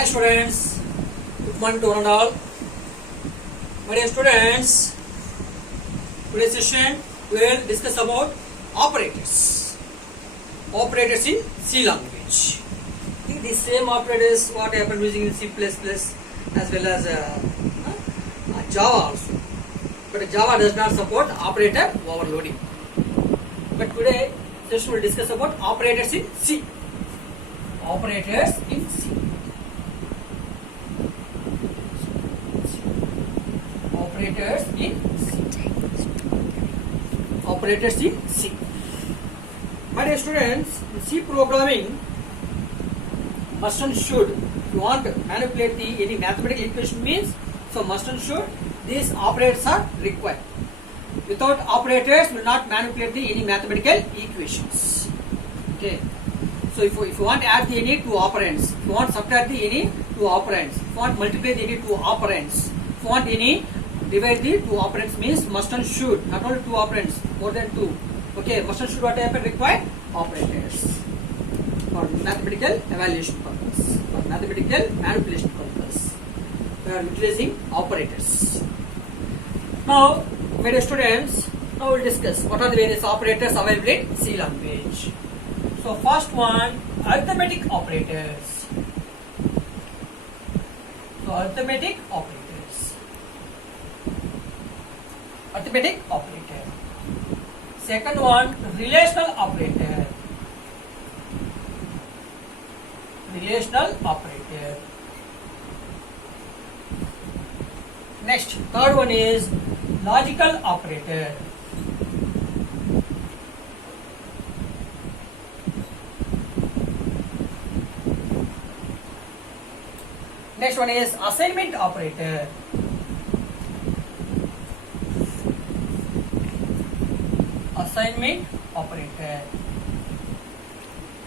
Hi students, good morning to one and all. My dear students, today's session we will discuss about operators. Operators in C language. The same operators what happen using in C++ as well as Java also. But Java does not support operator overloading. But today session will discuss about operators in C. Operators in C. Operators in C. Operators in C. My dear students, in C programming, must and should, if you want to manipulate any mathematical equation means, so must and should, these operators are required. Without operators, will not manipulate any mathematical equations. Okay. So if you want to add any two operands, if you want to subtract any two operands, if you want to multiply any two operands, if you want any divide the two operands means must and should, not only two operands, more than two. Okay, must and should what happen require operators for mathematical evaluation purpose, for mathematical manipulation purpose. We are utilizing operators. Now, my dear students, now we will discuss what are the various operators available in C language. So first one, arithmetic operators. So arithmetic operators. Arithmetic operator. Second one, relational operator. Relational operator. Next, third one is logical operator. Next one is assignment operator. Assignment operator.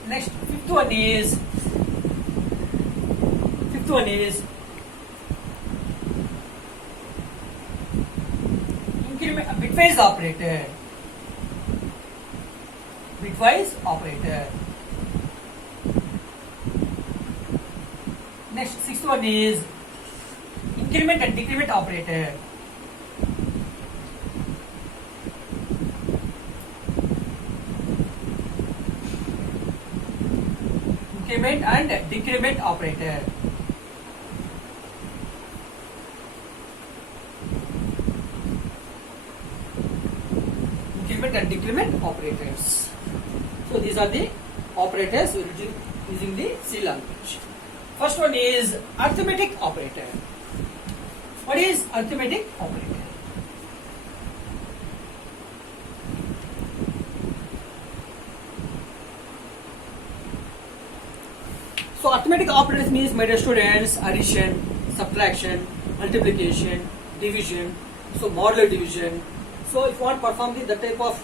Next, fifth one is increment bitwise operator. Bitwise operator. Next, sixth one is increment and decrement operator. Increment and decrement operator. Increment and decrement operators. So these are the operators using the C language. First one is arithmetic operator. What is arithmetic operator? So arithmetic operators means, my dear students, addition, subtraction, multiplication, division, so modular division. So if you want to perform that type of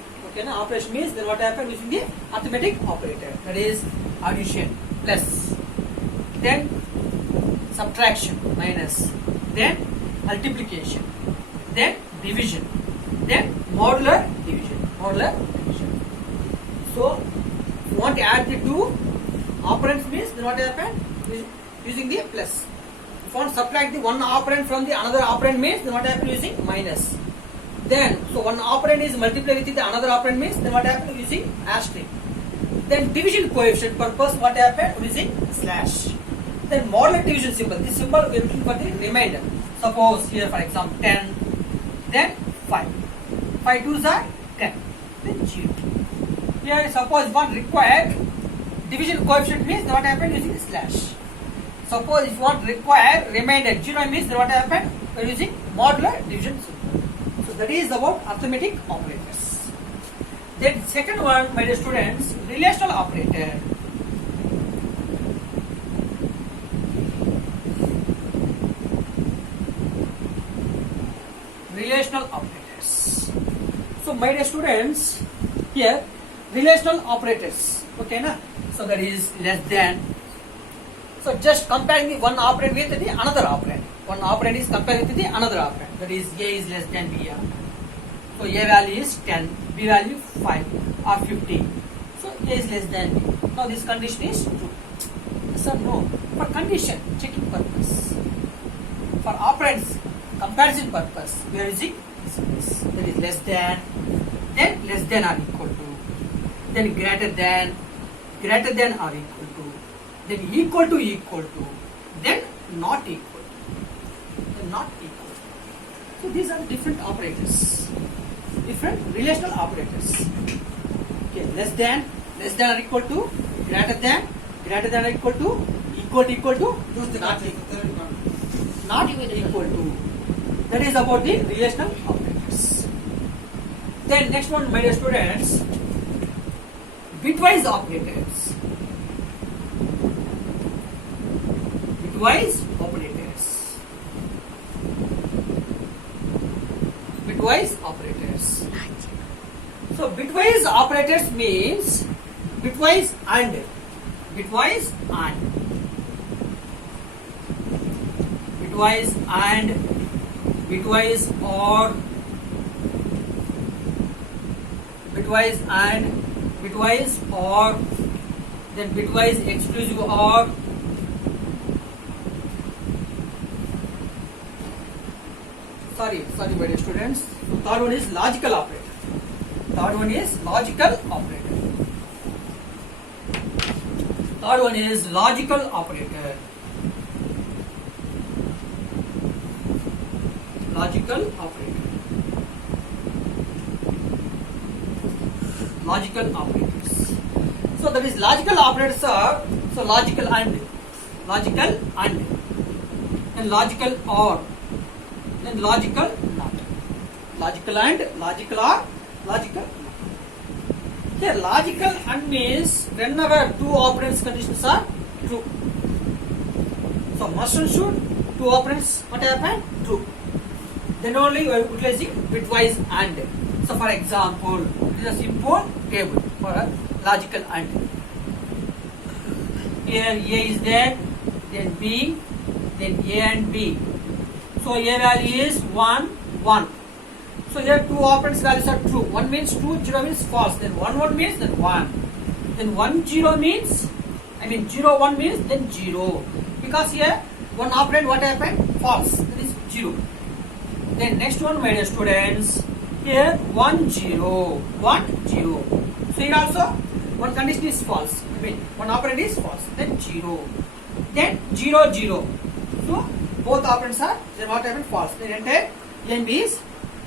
operation means, then what happens using the arithmetic operator, that is addition, plus, then subtraction, minus, then multiplication, then division, then modular division. So if you want to add the two operands means, then what happen using the plus. If you want to subtract the one operand from the another operand means, then what happen using minus. Then so one operand is multiplied with the another operand means, then what happen using asterisk. Then division coefficient purpose, what happen using slash. Then modular division symbol. This symbol we are looking for the remainder. Suppose here for example 10, then 5. 5 2s are 10. Then 0. Here suppose one required division coefficient means, then what happen using slash. Suppose if you want require remainder 0 means, then what happen by using modular division symbol. So that is about arithmetic operators. Then second one, my dear students, relational operator. Relational operators. So my dear students, here relational operators, okay na? So that is less than. So just comparing the one operand with the another operand. One operand is compared with the another operand. That is A is less than B. So A value is 10, B value 5 or 15. So A is less than B. Now this condition is true. Yes or no? for condition checking purpose. For operands comparison purpose, we are using this. That is less than, then less than or equal to, then greater than or equal to, then equal to, then not equal to, then not equal to. So these are different operators, different relational operators. Okay, less than or equal to, greater than or equal to, equal to, not equal to. That is about the relational operators. Then next one, my dear students, bitwise operators. Bitwise operators. Bitwise operators. So bitwise operators means bitwise and. Bitwise and. Bitwise and. Bitwise or. Bitwise and. Bitwise or. Then bitwise exclusive or. Sorry, my dear students. So third one is logical operator. Third one is logical operator. Third one is logical operator. Logical operator. Logical operators. So that is logical operators are so logical and and logical or, then logical not. Logical and, logical or, logical not. Here logical and means whenever two operands conditions are true. So must and should, two operands, what happen? True. Then only you are utilizing bitwise and. So for example, this is a simple table for a logical and. Here A is there, then B, then A and B. So A value is 1, 1. So here two operands values are true. 1 means true, 0 means false. Then 1 means then 1. Then 1 0 means, 0 1 means then 0. Because here one operand what happened? False. That is 0. Then next one, my dear students, here 1 0, 1 0. So here also one condition is false. One operand is false. Then 0. Then 0 0. So both operands are then what happened? False. Then entire n b is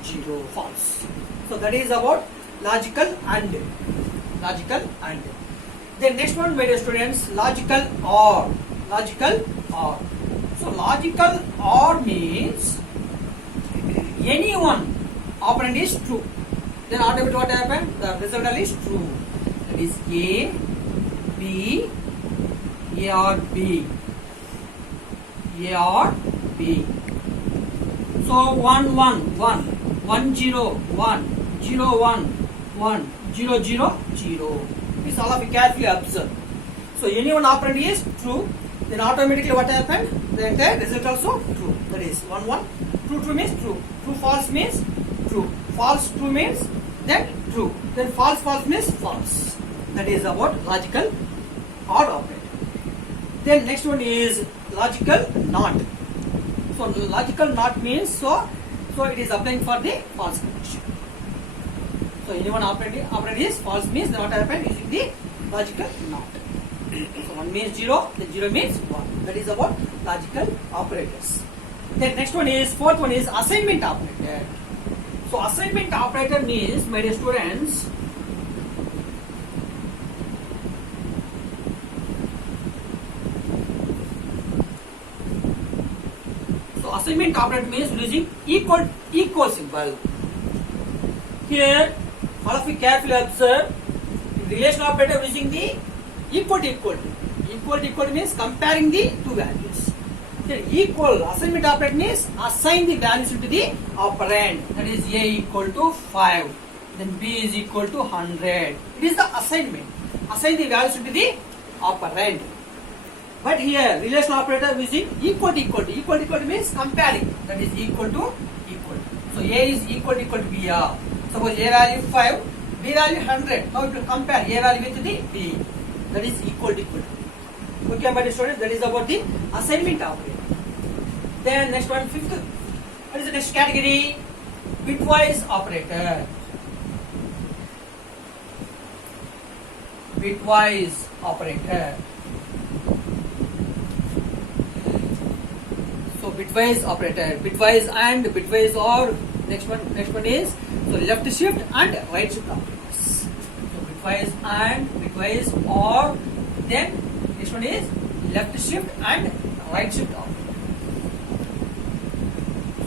0, false. So that is about logical and. Logical and. Then next one, my dear students, logical or. Logical or. So logical or means any one operand is true. Then automatically what happened? The result is true. That is A, B, A or B. A or B. So 1 1 1 1 0 1 0 1 1 0 0 0. This all of you carefully observe. So any one operand is true, then automatically what happened? The entire result also true. That is 1 1. True means true. True false means true. False true means then true. Then false means false. That is about logical or operator. Then next one is logical not. So logical not means so it is applying for the false condition. So any one operand is false means then what happened using the logical not. So 1 means 0, then 0 means 1. That is about logical operators. Then next one is, fourth one is assignment operator. So assignment operator means, my dear students, assignment operator means using equal symbol. Here, all of you carefully observe, in relational operator using the equal to equal to. Equal to equal to means comparing the two values. Here, equal assignment operator means assign the values into the operand. That is A equal to 5. Then B is equal to 100. It is the assignment. Assign the values into the operand. But here, relational operator using equal to equal to. Equal to equal to means comparing. That is equal to equal. So A is equal to B. Suppose A value 5, B value 100. Now it will compare A value with the B. That is equal to equal to. Okay, my dear students, that is about the assignment operator. Then next one, fifth. What is the next category? Bitwise operator. Bitwise operator. So bitwise operator, bitwise and bitwise or next one is so left shift and right shift operators. So bitwise and bitwise or then next one is left shift and right shift operator.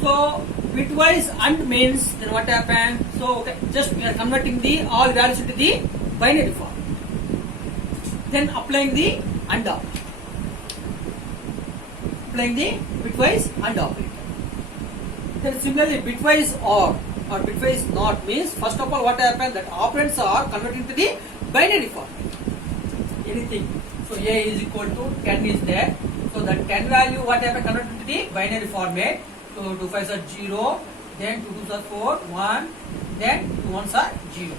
So bitwise and means then what happened? So okay, just we are converting the all values into the binary form. Then applying the AND operator. Applying the bitwise AND operator. Then similarly bitwise or bitwise not means first of all what happened that operands are converted to the binary format. Anything. So A is equal to 10 is there. So that 10 value what happened converted to the binary format. So 2 5s are 0, then 2 2s are 4, 1, then 2 1s are 0.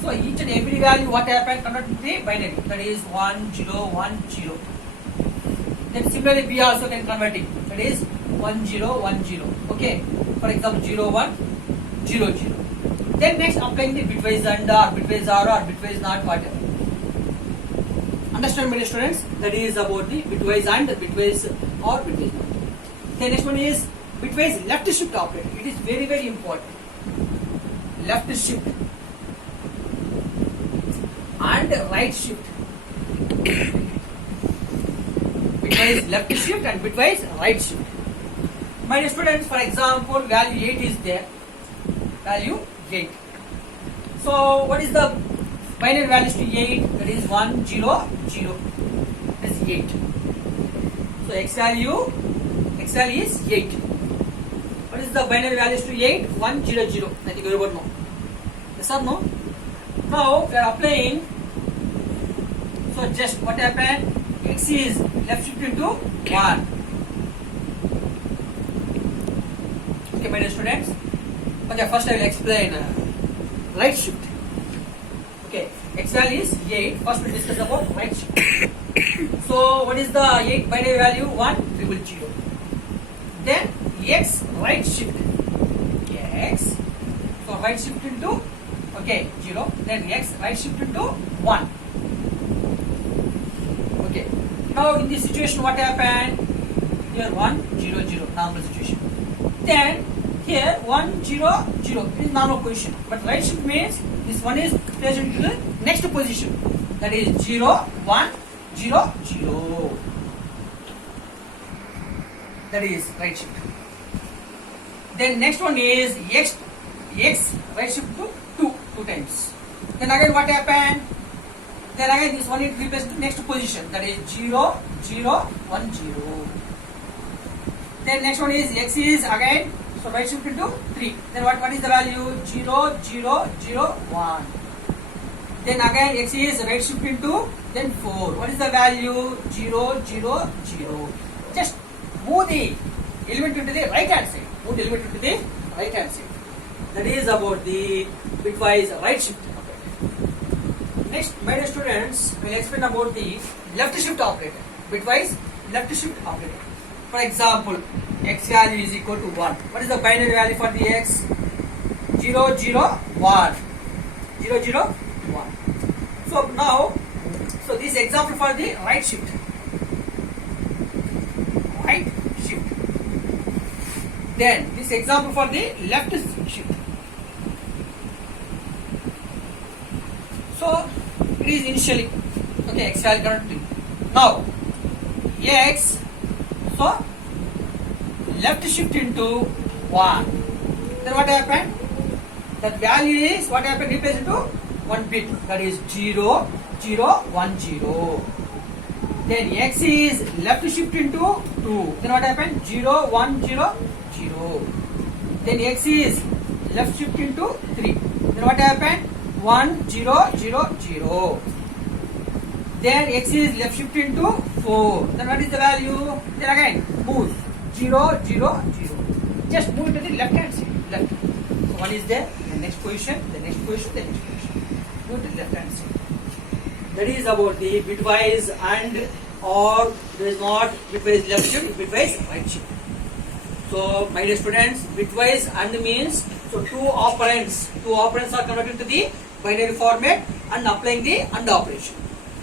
So each and every value what happened converted to the binary, that is 1 0 1 0. Then similarly B also can convert it, that is 1 0 1 0. Okay, for example 0 1 0 0. Then next applying the bitwise AND or bitwise OR or bitwise NOT whatever. Understand, my dear students? That is about the bitwise AND, bitwise or bitwise NOT. Then next one is bitwise left shift operator. It is very very important. Left shift and right shift. Bitwise left shift and bitwise right shift. My dear students, for example, value 8 is there. Value 8. So what is the binary values to 8? That is 1 0 0. That is 8. So x value is 8. What is the binary values to 8? 1 0 0. I think everybody know. Yes or no? Now we are applying. So just what happened? X is left shift into 1. Okay, my dear students. Okay, first I will explain right shift. Okay, x value is 8. First we discuss about right shift. So what is the 8 binary value? 1 0 0. Then x right shift. X. So right shift into 0. Then x right shift into 1. Okay. Now in this situation what happened? Here 1 0 0 normal situation. Then here 1 0 0 is normal position. But right shift means this one is placed into the next position. That is 0 1 0 0. That is right shift. Then next one is x right shift to 2 times. Then again what happened? Then again this one is replaced to next position. That is 0 0 1 0. Then next one is x is again so right shift into 3. Then what is the value? 0 0 0 1. Then again x is right shift into then 4. What is the value? 0 0 0. Just move the element into the right hand side. Move the element into the right hand side. That is about the bitwise right shift operator. Next, my dear students, we will explain about the left shift operator. Bitwise left shift operator. For example, x value is equal to 1. What is the binary value for the x? 0 0 1. 0 0 1. So now, so this example for the right shift. Right shift. Then this example for the left shift. So it is initially okay x value currently. Now x so left shift into 1. Then what happened? That value is what happened? Replaced into 1 bit. That is 0 0 1 0. Then x is left shift into 2. Then what happened? 0 1 0 0. Then x is left shift into 3. Then what happened? 1 0 0 0. Then x is left shift into 4. Then what is the value? Then again move 0 0 0. Just move to the left hand side. Left. So one is there. The next position. The next position. The next position. Move to the left hand side. That is about the bitwise and or it is not bitwise left shift, bitwise right shift. So my dear students, bitwise and means so two operands are converted to the binary format and applying the AND operation.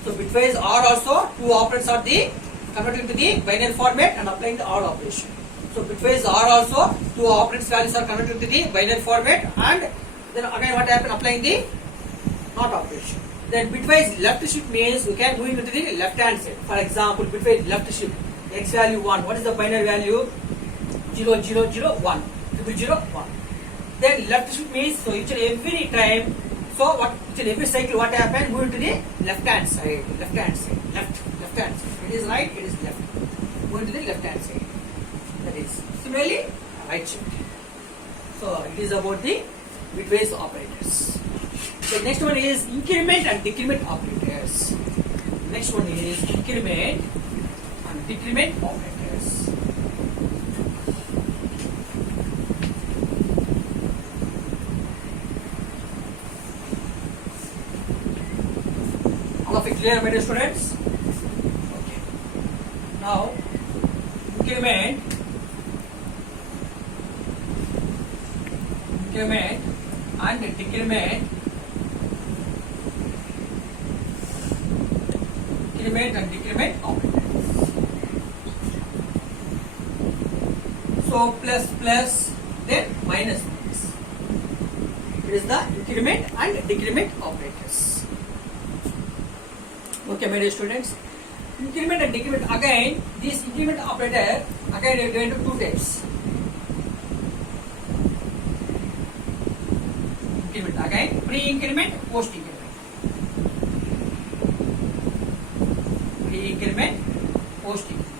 So bitwise OR also two operands are the converted to the binary format and applying the OR operation. So bitwise OR also two operands values are converted to the binary format and then again what happened, applying the NOT operation. Then bitwise left shift means we can move into the left hand side. For example, bitwise left shift, x value 1. What is the binary value? 0 0 0 1 0 0 1. Then left shift means so each and every time, so what each and every cycle what happened, move into the left hand side, left hand side. It is right, it is left. Move into the left hand side. That is similarly right shift. So it is about the bitwise operators. The next one is increment and decrement operators. Next one is increment and decrement operators. All of it clear, my dear students? Okay. Now, increment and decrement. Increment and decrement operators. So plus plus, then minus minus. It is the increment and decrement operators. Okay, my dear students. Increment and decrement, again this increment operator again we are going to two types. Increment again pre-increment, post-increment. Pre-increment, post-increment.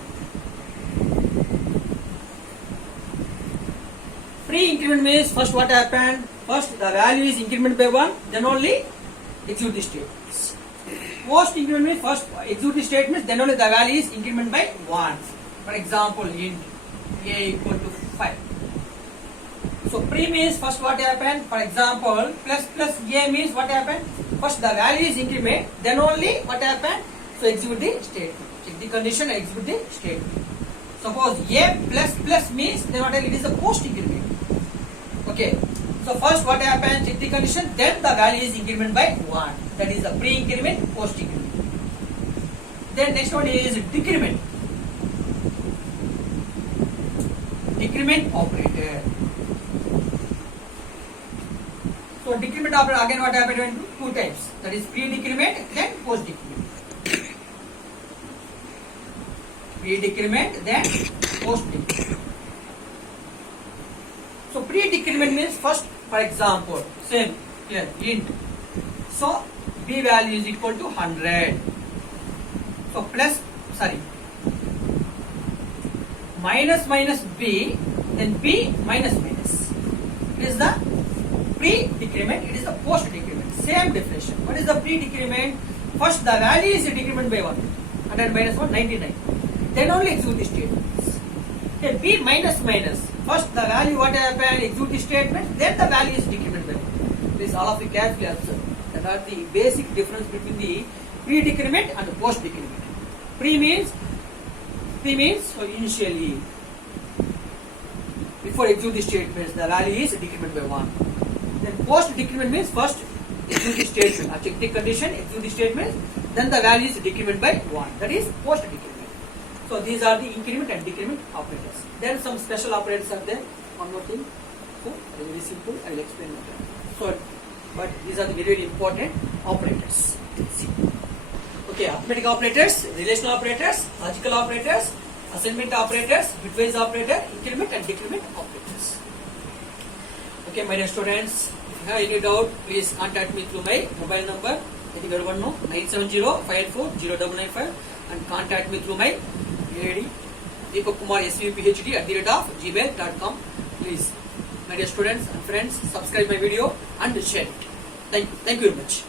Pre-increment means first what happened? First the value is increment by 1, then only execute the statements. Post-increment means first execute the statements, then only the value is increment by 1. For example, int a equal to 5. So pre means first what happened? For example, plus plus a means what happened? First the value is increment, then only what happened? So execute the statement. Check the condition, execute the statement. Suppose a plus plus means then what? It is a post increment. Okay. So first what happens? Check the condition, then the value is increment by 1. That is the pre-increment, post increment. Then next one is decrement. Decrement operator. So decrement operator again what happened? Two types. That is pre-decrement, then post-decrement. Pre-decrement, then post-decrement. So pre-decrement means first, for example, same here int. So b value is equal to 100. So plus, sorry, minus minus b, then b minus minus. It is the pre-decrement, it is the post-decrement. Same definition. What is the pre-decrement? First the value is decrement by 1. 100 minus 1, 99. Then only execute the statements. Then b minus minus. First the value what happened? Execute the statement. Then the value is decrement by 1. Please all of you carefully observe. That are the basic difference between the pre-decrement and the post-decrement. Pre means so initially before execute the statements the value is decrement by 1. Then post-decrement means first execute the statement or check the condition, execute the statement, then the value is decrement by 1. That is post-decrement. So these are the increment and decrement operators. Then some special operators are there. One more thing. So very simple. I will explain later. So, but these are the very, very important operators. See. Okay, arithmetic operators, relational operators, logical operators, assignment operators, bitwise operator, increment and decrement operators. Okay, my dear students, if you have any doubt, please contact me through my mobile number. I think everyone know 970-584-0995 and contact me through my mail ID deepakkumar@gmail.com. Please, my dear students and friends, subscribe my video and share it. Thank you very much.